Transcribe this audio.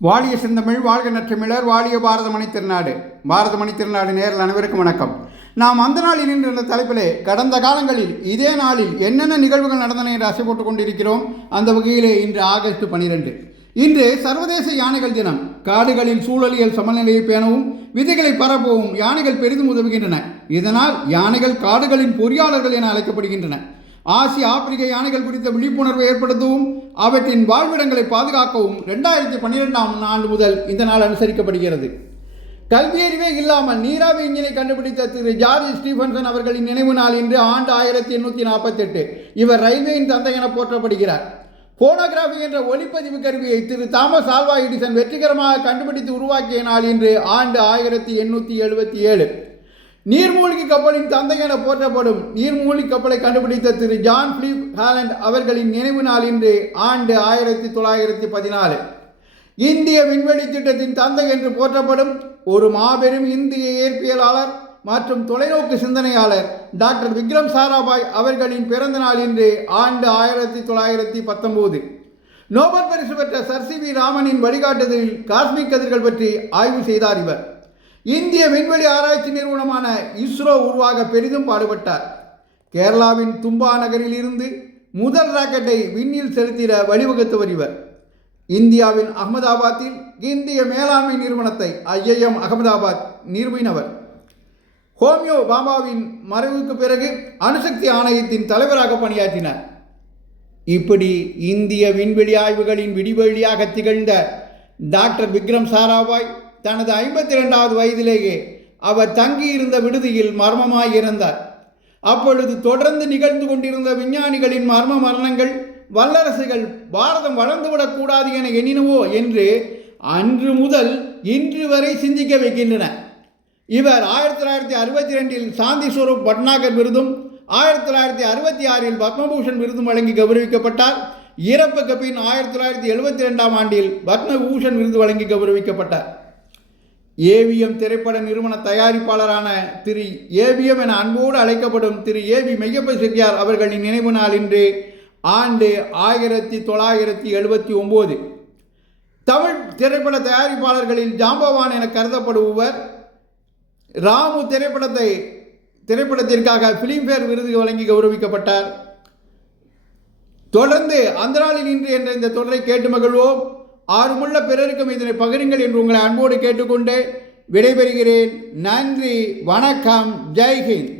வாழிய செந்தமிழ் வாழ்க நற்றமிழர் வாழிய பாரதமணி திருநாடு. பாரதமணி திருநாடு நேரில் அனைவருக்கும் வணக்கம். நாம் அந்த நாளில் என்ற தலைப்பிலே கடந்த காலங்களில் இதே நாளில் என்னென்ன நிகழ்வுகள் நடந்தன என்று ஆசை போட்டுக் கொண்டிருக்கிறோம். அந்த வகையிலே இன்று ஆகஸ்ட் 12 இன்று சர்வதேச யானைகள் தினம். காடுகளில் சூழலியல் சமநிலையை பேணவும் விதைகளை பரப்பவும் யானைகள் பெரிதும் உதவுகின்றன. இதனால் யானைகள் காடுகளின் பொறியாளர்கள் என அழைக்கப்படுகின்றன. ஆசிய ஆப்பிரிக்க யானைகள் குறித்த விழிப்புணர்வை ஏற்படுத்தவும் அவற்றின் வாழ்விடங்களை பாதுகாக்கவும் 2012ஆம் ஆண்டு முதல் இந்த நாள் அனுசரிக்கப்படுகிறது. கல்வியறிவே இல்லாமல் நீராவி இன்ஜினை கண்டுபிடித்த திரு ஜார்ஜ் ஸ்டீஃபன்சன் அவர்களின் நினைவு நாள் இன்று ஆண்டு 1848. இவர் ரயில்வேயின் தந்தை என போற்றப்படுகிறார். போனோகிராஃபி என்ற ஒளிப்பதிவு கருவியை திரு தாமஸ் ஆல்வா எடிசன் வெற்றிகரமாக கண்டுபிடித்து உருவாக்கிய நாள் இன்று ஆண்டு 1877. நீர்மூழ்கி கப்பலின் தந்தை என போற்றப்படும் நீர்மூழ்கி கப்பலை கண்டுபிடித்த திரு ஜான் பிலிப் ஹாலண்ட் அவர்களின் நினைவு நாள் இன்று ஆண்டு 1914. இந்திய விண்வெளி திட்டத்தின் தந்தை என்று போற்றப்படும் ஒரு மாபெரும் இந்திய இயற்பியலாளர் மற்றும் தொலைநோக்கு சிந்தனையாளர் டாக்டர் விக்ரம் சாராபாய் அவர்களின் பிறந்த நாள் இன்று ஆண்டு 1919. நோபல் பரிசு பெற்ற சர் சி வி ராமனின் வழிகாட்டுதலில் காஸ்மிக் கதிர்கள் பற்றி ஆய்வு செய்தார் இவர். இந்திய விண்வெளி ஆராய்ச்சி நிறுவனமான இஸ்ரோ உருவாக பெரிதும் பாடுபட்டார். கேரளாவின் தும்பா நகரில் இருந்து முதல் ராக்கெட்டை விண்ணில் செலுத்திட வழிவகுத்தவர் இவர். இந்தியாவின் அகமதாபாத்தில் இந்திய மேலாண்மை நிறுவனத்தை IIM அகமதாபாத் நிறுவினவர். ஹோமியோ பாபாவின் மறைவுக்கு பிறகு அணுசக்தி ஆணையத்தின் தலைவராக பணியாற்றினார். இப்படி இந்திய விண்வெளி ஆய்வுகளின் விடிவெளியாக திகழ்ந்த டாக்டர் விக்ரம் சாராபாய் தனது 52வது வயதிலேயே அவர் தங்கியிருந்த விடுதியில் மர்மமாய் இறந்தார். அப்பொழுது தொடர்ந்து நிகழ்ந்து கொண்டிருந்த விஞ்ஞானிகளின் மர்ம மரணங்கள் வல்லரசுகள் பாரதம் வளர்ந்துவிடக்கூடாது என எண்ணினவோ என்று அன்று முதல் இன்று வரை சிந்திக்க வைக்கின்றன. இவர் 1962 சாந்தி ஸ்வரூப் பட்நாகர் விருதும் 1966 பத்மபூஷன் விருதும் வழங்கி கௌரவிக்கப்பட்டார். இறப்புக்கு பின் 1972ஆம் ஆண்டில் பத்மபூஷன் விருது வழங்கி கௌரவிக்கப்பட்டார். ஏவிஎம் திரைப்பட நிறுவன தயாரிப்பாளரான திரு ஏவிஎம் என அன்போடு அழைக்கப்படும் திரு ஏவி மெய்யப்ப செட்டியார் அவர்களின் நினைவு நாள் இன்று ஆண்டு 1979. தமிழ் திரைப்பட தயாரிப்பாளர்களில் ஜாம்பவான் என கருதப்படுபவர் ராமு திரைப்படத்திற்காக பிலிம்பேர் விருது வழங்கி கௌரவிக்கப்பட்டார். தொடர்ந்து அந்த நாளில் இன்று என்ற இந்த தொடரை கேட்டு மகிழ்வோம். ஆறுமுள்ள பிறருக்கும் இதனை பகிருங்கள் என்று உங்களை அன்போடு கேட்டுக்கொண்டு விடைபெறுகிறேன். நன்றி, வணக்கம், ஜெய்ஹிந்த்.